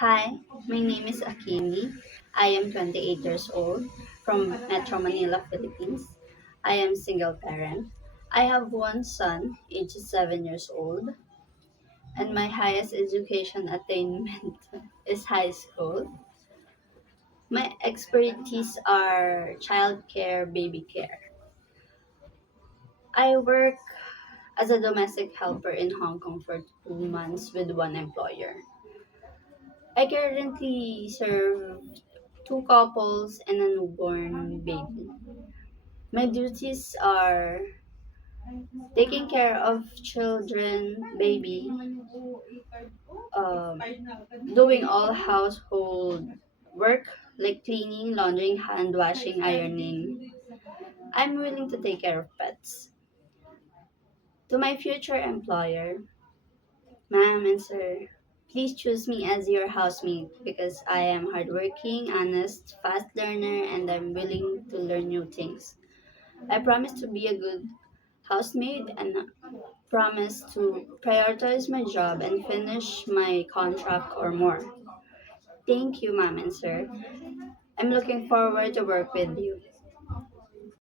Hi, my name is Akimi. I am 28 years old from Metro Manila, Philippines. I am single parent. I have one son, age 7 years old, and my highest education attainment is high school. My expertise are childcare, baby care. I work as a domestic helper in Hong Kong for 2 months with one employer. I currently serve two couples and a newborn baby. My duties are taking care of children, baby, um, doing all household work like cleaning, laundering, hand washing, ironing. I'm willing to take care of pets. To my future employer, ma'am and sir, please choose me as your housemate because I am hardworking, honest, fast learner, and I'm willing to learn new things. I promise to be a good housemaid and promise to prioritize my job and finish my contract or more. Thank you, ma'am and sir. I'm looking forward to work with you.